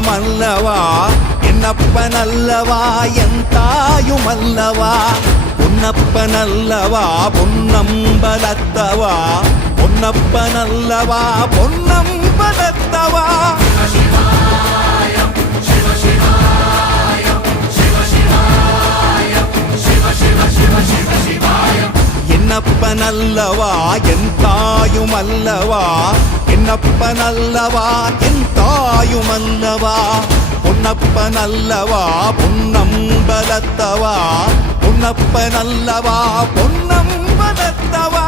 தாயுமல்லவா என்னப்பனல்லவா என் தாயுமல்லவா பொன்னப்பனல்லவா பொன்னம்பலத்தவா பொன்னப்பனல்லவா பொன்னம்பலத்தவா என்னப்பனல்லவா என் தாயுமல்லவா என்னப்பனல்லவா என் தாயுமல்லவா பொன்னப்பனல்லவா பொன்னம்பலத்தவா பொன்னப்பனல்லவா பொன்னம்பலத்தவா